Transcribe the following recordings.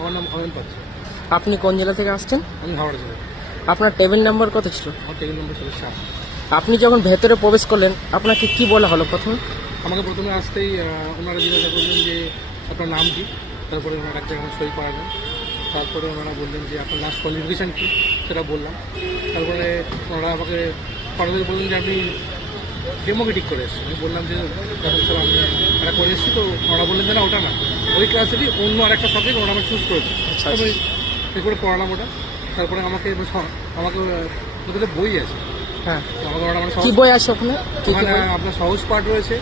আমার নাম অয়ন পাত্র। আপনি কোন জেলা থেকে আসছেন? আমি হাওড়া জেলা। আপনার টেবিল নাম্বার কত ছিল? আমার টেবিল নম্বর ছিল 7। আপনি যখন ভেতরে প্রবেশ করলেন আপনাকে কি বলা হলো প্রথমে? আমাকে প্রথমে আসতেই ওনারা জিজ্ঞাসা করলেন যে আপনার নাম কি। তারপরে ওনারা একটা সই করালেন। তারপরে ওনারা বললেন যে আপনার লাস্ট কোয়ালিফিকেশান কী সেটা বললাম। তারপরে ওনারা আমাকে ফর্মালি বললেন যে আপনি ডেমোক্রেটিক করে এসেছেন। আমি বললাম যে দেখুন স্যার আমি একটা করে এসেছি। তো ওনারা বললেন যে না ওটা না, ওই ক্লাসেরই অন্য আরেকটা সাবজেক্ট ওরা আমাকে চুজ করে দেন। তারপরে এই করে পড়ালাম ওটা। তারপরে আমাকে ওদের বই আছে। হ্যাঁ, আমাকে ওরা মানে কি বই আছে ওখানে? ওখানে আপনার সহজ পাঠ রয়েছে,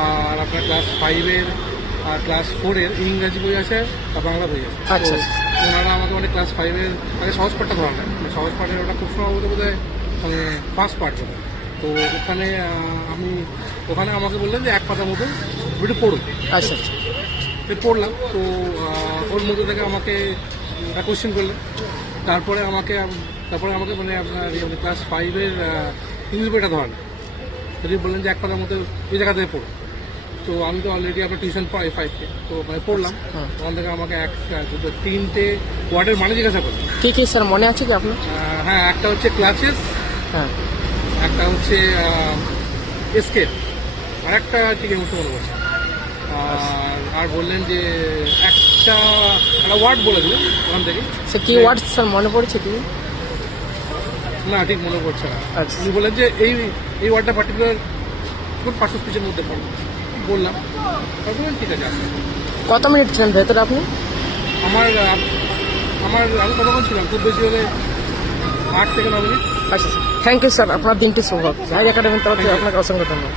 আর আপনার ক্লাস 5-এর আর ক্লাস 4-এর ইংরাজি বই আছে আর বাংলা বই আছে। আচ্ছা, তো ওনারা আমাকে মানে ক্লাস 5-এর আগে সহজ পাঠটা ধরা নেয়। সহজ পাঠের ওটা খুব সম্ভবত বোধহয় মানে ফার্স্ট পার্ট ছিল। তো ওখানে আমাকে বললেন যে 1 পাতার মতো বইটা পড়ুন। আচ্ছা, পড়লাম। তো ওর মধ্যে থেকে আমাকে কোয়েশ্চেন করলেন। তারপরে আমাকে মানে আপনার ক্লাস 5-এর ইংলিশ বইটা ধরালেন। যদি বললেন যে 1 পাতার মতো ওই জায়গা থেকে পড়ুন। তো আমি তো অলরেডি আপনার টিউশন পড়াই 5-কে। তো মানে পড়লাম। ওখান থেকে আমাকে 3টে ওয়ার্ডের মানে জিজ্ঞাসা করলেন। কি কি স্যার মনে আছে কি আপনার? হ্যাঁ, একটা হচ্ছে ক্লাসেস, হ্যাঁ, একটা হচ্ছে এসকেপ, আর একটা ঠিক মতো মনে পড়ছে। আর বললেন যে একটা ওয়ার্ড বলে দিলেন ওখান থেকে। সে কি ওয়ার্ড স্যার মনে পড়ছে কি? না, ঠিক মনে পড়ছে না। আচ্ছা, উনি বললেন যে এই ওয়ার্ডটা পার্টিকুলার 500 স্পিচের মধ্যে পড়ো। বললাম, তারপরে ঠিক আছে। কত মিনিট ছিলেন ভেতরে আপনি? আমি কতক্ষণ ছিলাম? খুব বেশি হলে 8 থেকে 9 মিনিট। আচ্ছা, থ্যাংক ইউ স্যার, আপনার দিনটি শুভ হোক। হাই একাডেমির তরফ থেকে আপনাকে অসংখ্য ধন্যবাদ।